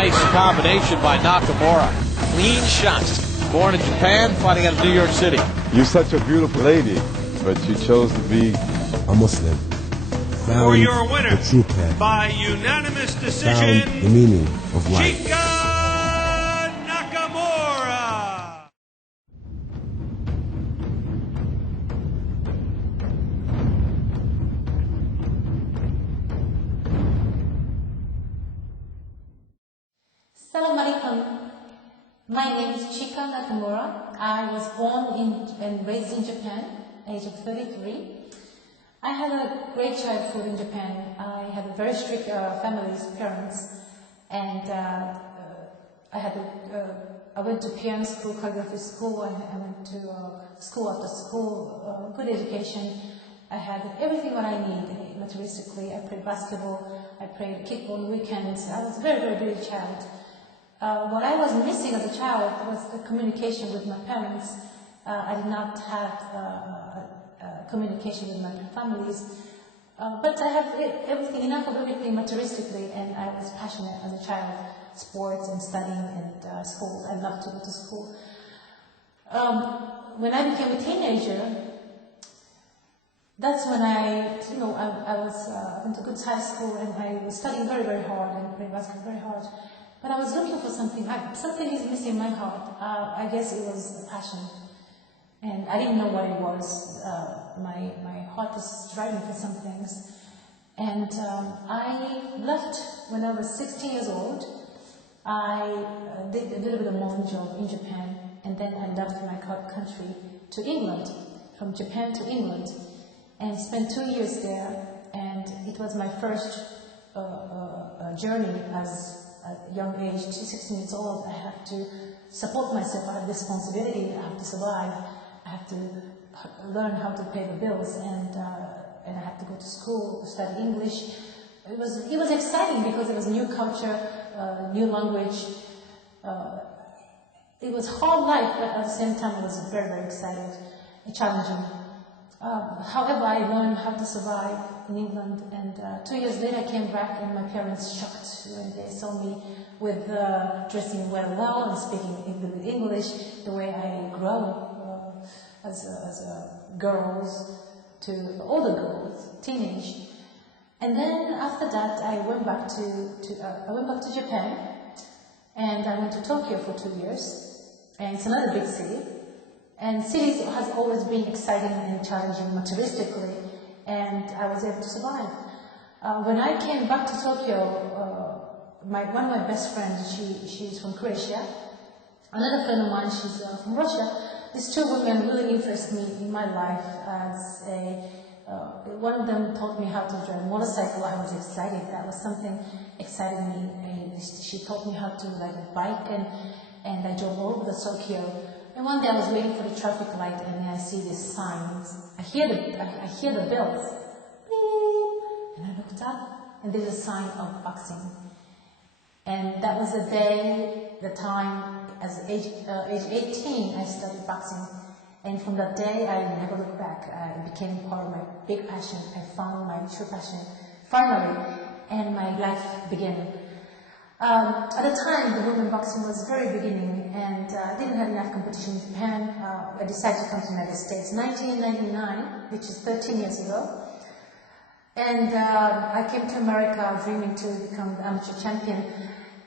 Nice combination by Nakamura. Clean shot. Born in Japan, fighting out of New York City. You're such a beautiful lady, but you chose to be a Muslim. For your winner, the true path. By unanimous decision, Found the meaning of life. Chika Nakamura. Assalamu alaikum. My name is Chika Nakamura. I was born and raised in Japan, age of 33. I had a great childhood in Japan. I had a very strict parents, and I went to piano school, calligraphy school, and I went to school after school, good education. I had everything what I need materialistically. I played basketball, I played kickball on weekends. I was a very, very busy child. What I was missing as a child was the communication with my parents. I did not have communication with my families, but I have everything, enough of everything materialistically, and I was passionate as a child, sports and studying and school. I loved to go to school. When I became a teenager, that's when I went to good high school, and I was studying very, very hard and playing basketball very hard. But I was looking for something. Something is missing in my heart. I guess it was a passion. And I didn't know what it was. My heart was striving for some things. And I left when I was 16 years old. I did a little bit of modeling job in Japan. And then I left my country to England, from Japan to England. And spent 2 years there. And it was my first journey as a young age, 16 years old. I have to support myself. I have responsibility. I have to survive. I have to learn how to pay the bills, and I have to go to school to study English. It was exciting because it was new culture, new language. It was hard life, but at the same time it was very, very exciting and challenging. However, I learned how to survive in England, and 2 years later I came back, and my parents shocked when they saw me with dressing well and speaking English the way I grew up as girls to older girls, teenage. And then after that I went back to Japan, and I went to Tokyo for 2 years, and it's another big city. And cities has always been exciting and challenging materialistically, and I was able to survive. When I came back to Tokyo, one of my best friends, she's from Croatia. Another friend of mine, she's from Russia. These two women really influenced me in my life. One of them taught me how to drive a motorcycle. I was excited. That was something exciting me. And she taught me how to ride a bike, and I drove all over the Tokyo. And one day I was waiting for the traffic light, and I see these signs. I hear the bells, beep, and I looked up, and there's a sign of boxing. And that was the time, as age 18, I started boxing. And from that day, I never looked back. It became part of my big passion. I found my true passion finally, and my life began. At the time, the women boxing was very beginning, and I didn't have enough competition in Japan. I decided to come to the United States, 1999, which is 13 years ago. And I came to America dreaming to become the amateur champion.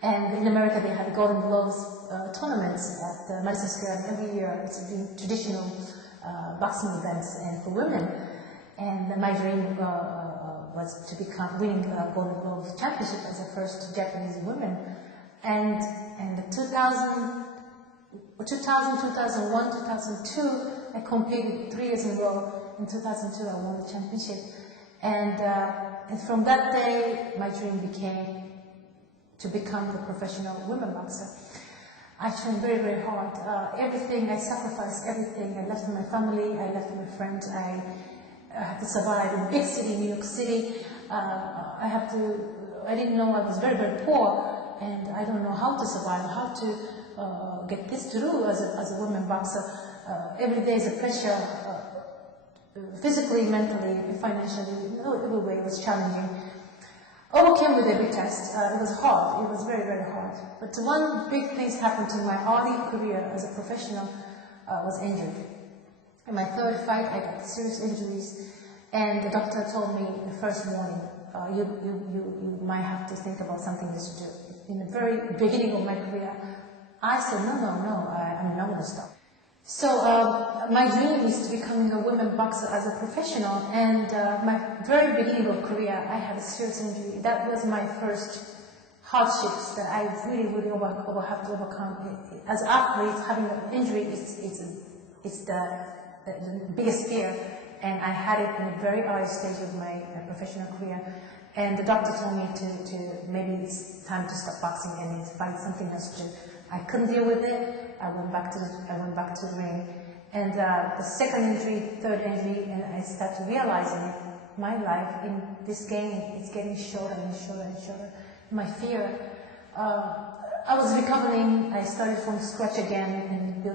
And in America, they had Golden Gloves tournaments at the Madison Square Garden every year. It's a traditional boxing events and for women. And my dream was to become winning Golden Glove championship as the first Japanese woman. And in 2000, 2001, 2002, I competed 3 years in a row. In 2002, I won the championship. And from that day, my dream became to become the professional women boxer. I trained very, very hard. Everything, I sacrificed everything. I left my family, I left my friends. I had to survive in a big city, New York City. I didn't know, I was very, very poor, and I don't know how to survive, how to get this through as a woman boxer. Every day is a pressure, physically, mentally, financially, every way it was challenging. overcame with every test. It was hard. It was very, very hard. But one big thing happened to my early career as a professional was injury. In my third fight, I got serious injuries, and the doctor told me the first morning, you might have to think about something you should do. In the very beginning of my career, I said, no, I'm not going to stop. So my dream is to becoming a women boxer as a professional, and my very beginning of career, I had a serious injury. That was my first hardships that I really have to overcome. As an athlete, having an injury it's the biggest fear, and I had it in a very early stage of my professional career. And the doctor told me to maybe it's time to stop boxing and find something else to do. I couldn't deal with it. I went back to the ring, and the second injury, third injury, and I started realizing my life in this game it's getting shorter and shorter and shorter. My fear. I was recovering. I started from scratch again and building